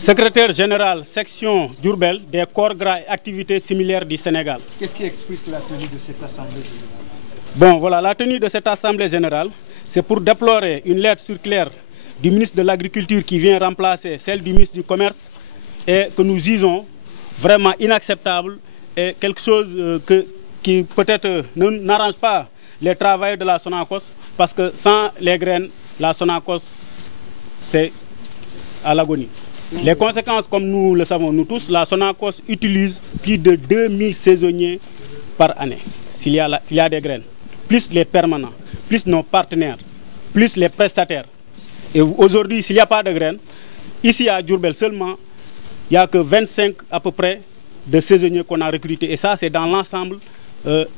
secrétaire général section Diourbel des corps gras et activités similaires du Sénégal. Qu'est-ce qui explique la tenue de cette assemblée générale? Bon, voilà, la tenue de cette assemblée générale, c'est pour déplorer une lettre circulaire du ministre de l'Agriculture qui vient remplacer celle du ministre du Commerce et que nous jugeons vraiment inacceptable et quelque chose qui peut-être n'arrange pas les travailleurs de la Sonacos parce que sans les graines, la Sonacos, c'est à l'agonie. Les conséquences, comme nous le savons nous tous, la Sonacos utilise plus de 2000 saisonniers par année s'il y a des graines, plus les permanents, plus nos partenaires, plus les prestataires. Et aujourd'hui, s'il n'y a pas de graines, ici à Diourbel seulement, il n'y a que 25 à peu près de saisonniers qu'on a recrutés. Et ça, c'est dans l'ensemble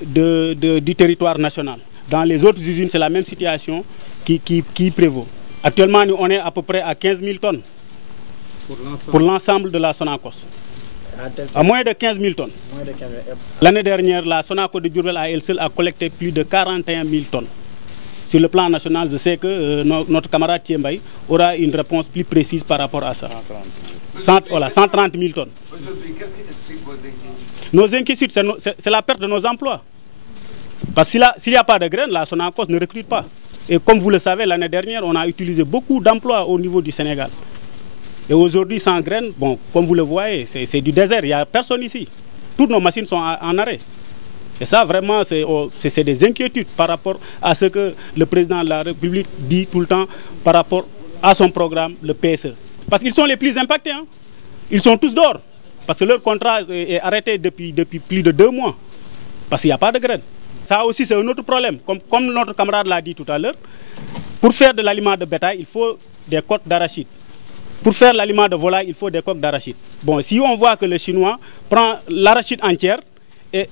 du territoire national. Dans les autres usines, c'est la même situation qui prévaut. Actuellement, nous, on est à peu près à 15 000 tonnes pour l'ensemble de la Sonacos. À moins de 15 000 tonnes. L'année dernière, la Sonacos de Diourbel à elle seule a collecté plus de 41 000 tonnes. Sur le plan national, je sais que notre camarade Thiembaye aura une réponse plus précise par rapport à ça. 130 000 tonnes. Aujourd'hui, qu'est-ce qui explique vos inquiétudes? Nos inquiétudes, c'est la perte de nos emplois. Parce que s'il n'y a pas de graines, la Sonacos ne recrute pas. Et comme vous le savez, l'année dernière, on a utilisé beaucoup d'emplois au niveau du Sénégal. Et aujourd'hui, sans graines, bon, comme vous le voyez, c'est du désert, il n'y a personne ici. Toutes nos machines sont en arrêt. Et ça, vraiment, c'est des inquiétudes par rapport à ce que le président de la République dit tout le temps par rapport à son programme, le PSE. Parce qu'ils sont les plus impactés. Hein. Ils sont tous dehors. Parce que leur contrat est arrêté depuis plus de 2 mois. Parce qu'il n'y a pas de graines. Ça aussi, c'est un autre problème. Comme notre camarade l'a dit tout à l'heure, pour faire de l'aliment de bétail, il faut des côtes d'arachide. Pour faire l'aliment de volaille, il faut des coques d'arachide. Bon, si on voit que le Chinois prend l'arachide entière et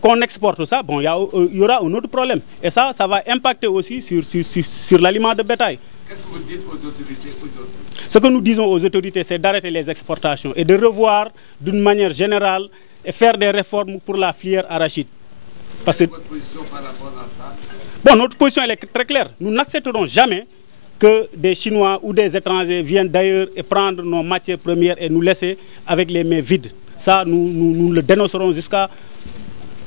qu'on exporte ça, bon, il y aura un autre problème. Et ça va impacter aussi sur l'aliment de bétail. Qu'est-ce que vous dites aux autorités aujourd'hui? Ce que nous disons aux autorités, c'est d'arrêter les exportations et de revoir d'une manière générale et faire des réformes pour la filière arachide. Parce que, votre position par rapport à ça? bon, notre position elle est très claire. Nous n'accepterons jamais que des Chinois ou des étrangers viennent d'ailleurs et prendre nos matières premières et nous laisser avec les mains vides. Ça, nous le dénoncerons jusqu'à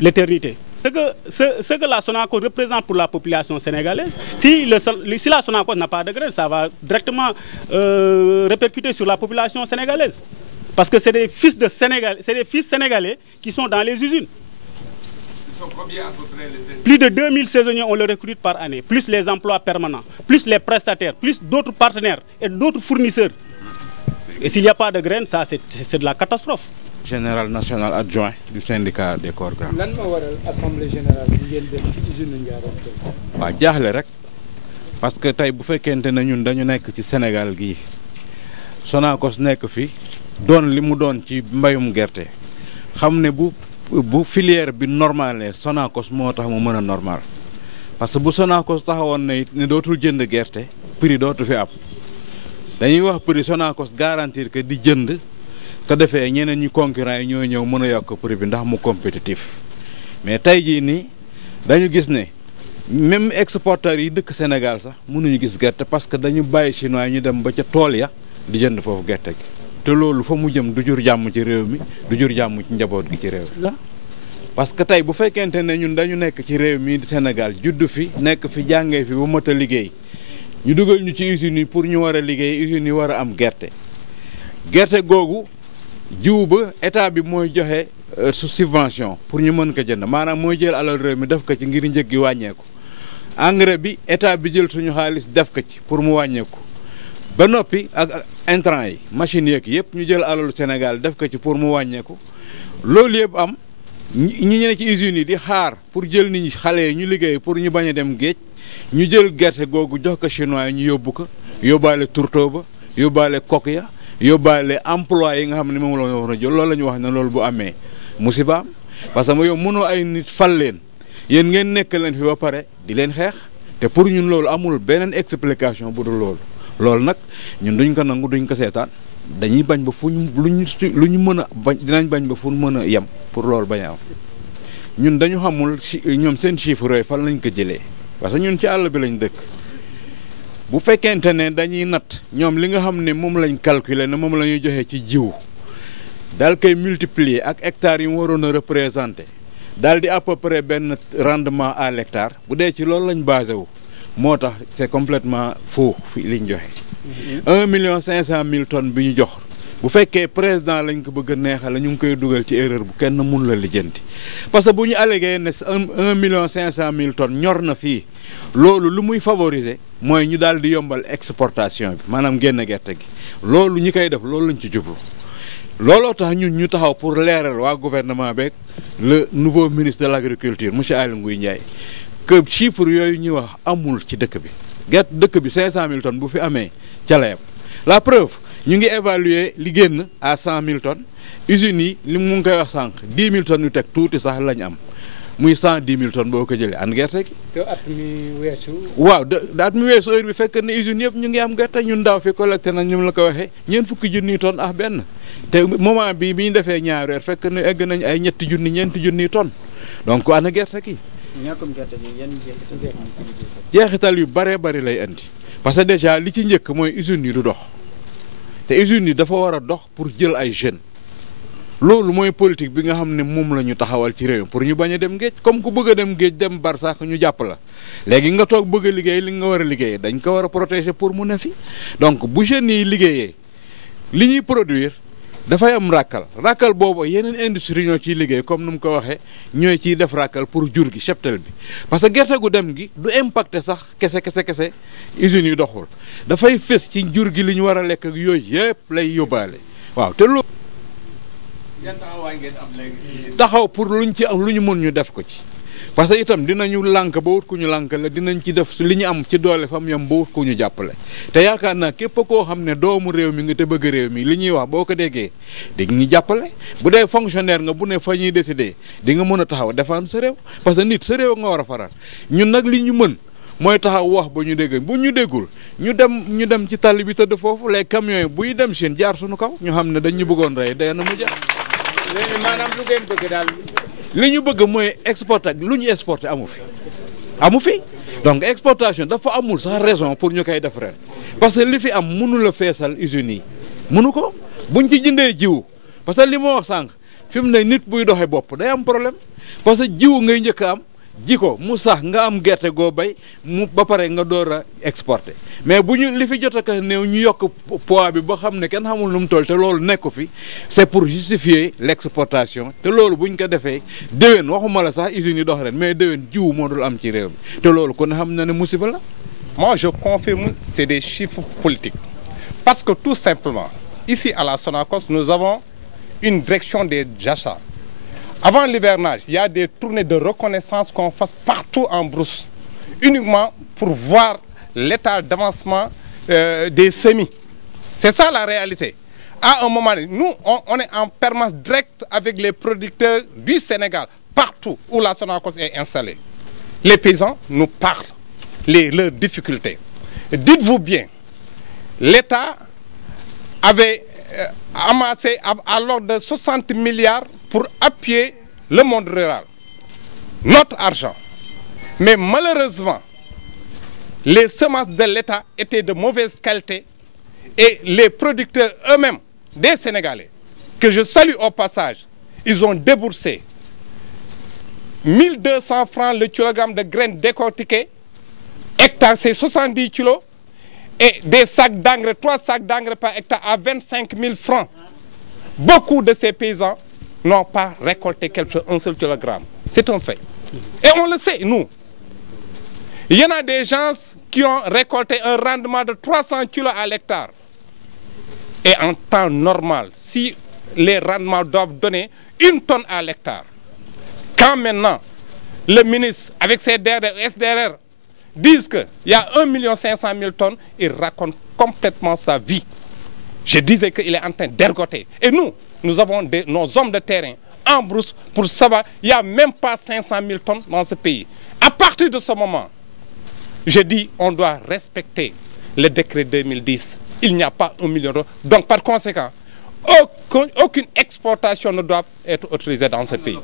l'éternité. Ce que la Sonacos représente pour la population sénégalaise, si la Sonacos n'a pas de graines, ça va directement répercuter sur la population sénégalaise. Parce que c'est des fils de Sénégal, c'est des fils sénégalais qui sont dans les usines. Ils sont combien à peu près les... Plus de 2000 saisonniers, on le recrute par année, plus les emplois permanents, plus les prestataires, plus d'autres partenaires et d'autres fournisseurs. Et s'il n'y a pas de graines, ça c'est de la catastrophe. Général national adjoint du syndicat des corps gras. Lan moo waral assemblée générale bi ngeen def ci usine Ndiarème? waaw jaaxle rek parce que tey bu fekkente ne ñun dañu nekk ci Sénégal gii Sonacos nekk fi doon li mu doon ci mbayum gerte xam ne bu filière bi normalé Sonacos moo tax mu mën a normal parce que bu Sonacos taxawoon ne dootul jënd gerte prix dootu fi am dañuy wax prix Sonacos garantir que di jënd ko defee ñeneen ñi concurrent yi ñoo ñëw mën a yokk prix bi ndax mu compétitif mais tey jii nii dañu gis ne même exportateurs yi dëkk Sénégal sax mënuñu gis gerte parce que dañu bàyyi chinois ñu dem ba ca tool ya di jënd foofu gerte gi te loolu fa mu jëm du jur jàmm ci réew mi du jur jàmm ci njaboot gi ci réew mi parce que tey bu fekkente ne ñun dañu nekk ci réew mi di Sénégal judd fi nekk fi jàngee fi ba mot a liggéey ñu dugal ñu ci usines yi pour ñu war a liggéey usines yi war a am gerte googu jiw ba état bi mooy joxe su subvention pour ñu mën ko jënd maanaam mooy jël alal réew mi def ko ci ngir njëg gi wàññeeku engrais bi état bi jël suñu xaalis def ko ci pour mu wàññeeku ba noppi ak intrants yi machines yeeg yëpp ñu jël alalu Sénégal def ko ci pour mu wàññeeku loolu yëpp am ñi ne ci usines yi di xaar pour jël nit ñi xale yi ñu liggéey pour ñu bañ a dem géej ñu jël gerte googu jox ko chinois yi ñu yóbbu ko yóbbaale tourteau ba yóbbaale coque ya yóbbaale emploi yi nga xam ne moom la war a jël loolu la ñu wax ne loolu bu amee musiba am parce que yow mënoo ay nit fal leen yéen ngeen nekk leen fi ba pare di leen xeex te pour ñun loolu amul beneen explication bu dul loolu nag ñun duñ ko nangu duñ ko seetaan dañuy bañ ba fu ñu lu ñu mën a bañ dinañ bañ ba fu ñu mën a yem pour loolu bañ a am ñun dañu xamul ñoom seen chiffre yooyu fan lañ ko jëlee parce que ñun ci àll bi lañ dëkk bu fekkente ne dañuy natt ñoom li nga xam ne moom lañ calculer ne moom la ñuy joxe ci jiw daal koy multiplier ak hectares yi mu waroon a représenter daal di à peu près benn rendement à l'hectare bu dee ci loolu lañ basé wu moo tax c'est complètement faux fi liñ joxe. 1,5 million tonnes bi ñu jox bu fekkee président lañ ko bëgg a neexal ñu ngi koy dugal ci erreur bu kenn mun la lijjanti parce que bu ñu allégué ne 1,5 million tonnes ñor na fii loolu lu muy favoriser mooy ñu daal di yombal exportation bi maanaam génn gerte gi loolu ñi koy def loolu lañ ci jublu. looloo tax ñun ñu taxaw pour leeral waa gouvernement beeg le nouveau ministre de l'agriculture monsieur Aly Ngouille Ndiaye que chiffre yooyu ñuy wax amul ci dëkk bi gerte dëkk bi 500 000 tonnes bu fi amee ca la yem la preuve ñu ngi évaluer li génn à 100 000 tonnes usines yi li mu ngi koy wax sànq 10 000 tonnes yu teg tuuti sax lañ am muy 110 000 tonnes boo ko jëlee an gerte gi. te at mi weesu. waaw at mi weesu heure bi fekk ne usines yëpp ñu ngi am gerte ñun daaw fi collecté nañ ñu la ko waxee ñeent fukki junniy tonnes ak benn. te moment bi ñu defee ñaari weer fekk ne egg nañ ay ñeenti junniy tonnes donc ana gerte gi. ñàkkum gerte gi yan jeexital yu baree bari lay andi parce que déjà li ci njëkk mooy usines yi du dox te usines yi dafa war a dox pour jël ay jeunes loolu mooy politique bi nga xam ne moom la ñu taxawal ci réew pour ñu bañ a dem géej comme ku bëgg a dem géej dem bar sax ñu jàpp la léegi nga toog bëgg a liggéey li nga war a liggéey dañ ko war a protéger pour mu ne fi donc bu jeunes yi liggéeyee li ñuy produire. dafay am ràkkal boobu yeneen industrie ñoo ciy liggéey comme nu mu ko waxee ñooy ciy def ràkkal pour jur gi cheptel bi parce que gerte gu dem gi du impacté sax kese usines yi doxul dafay fës ci jur gi li ñu war a lekk ak yooyu yëpp lay yóbbaale waaw te loolu. yan taxawaay ngeen am léegi. taxaw pour luñ ci am lu ñu mën ñu def ko ci parce que itam dinañu lànk ba wut ku ñu lànk la dinañ ci def li ñu am ci doole fam yam ba wut ku ñu jàppale te yaakaar naa képp koo xam ne doomu réew mi nga te bëgg réew mi li ñuy wax boo ko déggee di ñu jàppale bu dee fonctionnaire nga bu ne fa ñuy décider di nga mën a taxaw défendre sa réew parce que nit sa réew nga war a faral ñun nag li ñu mën mooy taxaw wax ba ñu dégg bu ñu déggul ñu dem ci tali bi tëdd foofu les camions yi buy dem Chine jaar suñu kaw ñu xam ne dañ ñu bëggoon rey day na mu jaar. léegi maanaam lu ngeen bëgg daal. li ñu bëgg mooy exporter lu ñu exporter amu fi donc exportation dafa amul sax raison pour ñu koy def ren parce que li fi am mënu la feesal usines yi mënu ko buñ ci jëndee jiwu parce que li ma wax sànq fi mu ne nit buy doxee bopp day am problème parce que jiwu ngay njëkk a am ji ko mu sax nga am gerte goo bay mu ba pare nga door a exporter mais bu ñu li fi jot a néew ñu yokk poids bi ba xam ne kenn xamul nu mu toll te loolu nekku fi c'est pour justifier l'exportation te loolu bu ñu ko defee déwén waxuma la sax usines yi dox ren mais déwén jiwu moo dul am ci réew mi te loolu kon xam na ne musiba la. Moi je confirme c'est des chiffres politiques parce que tout simplement ici à la Sonacos nous avons une direction des achats. Avant l'hivernage, il y a des tournées de reconnaissance qu'on fasse partout en brousse, uniquement pour voir l'état d'avancement des semis. C'est ça la réalité. À un moment donné, nous, on est en permanence directe avec les producteurs du Sénégal, partout où la Sonacos est installée. Les paysans nous parlent leurs difficultés. Dites-vous bien, l'État avait amassé à l'ordre de 60 milliards pour appuyer le monde rural. Notre argent. Mais malheureusement, les semences de l'État étaient de mauvaise qualité et les producteurs eux-mêmes, des Sénégalais, que je salue au passage, ils ont déboursé 1200 francs le kilogramme de graines décortiquées, hectare c'est 70 kilos, et des sacs d'engrais, 3 sacs d'engrais par hectare à 25 000 francs. Beaucoup de ces paysans n'ont pas récolté quelque chose, un seul kilogramme. C'est un fait. Et on le sait, nous. Il y en a des gens qui ont récolté un rendement de 300 kilos à l'hectare. Et en temps normal, si les rendements doivent donner 1 tonne à l'hectare, quand maintenant le ministre, avec ses SDRR, disent qu'il y a 1 500 000 tonnes, il raconte complètement sa vie. Je disais qu'il est en train d'ergoter. Et nous avons nos hommes de terrain en brousse pour savoir qu'il n'y a même pas 500 000 tonnes dans ce pays. À partir de ce moment, je dis on doit respecter le décret 2010. Il n'y a pas 1 million d'euros. Donc par conséquent, aucune exportation ne doit être autorisée dans ce pays.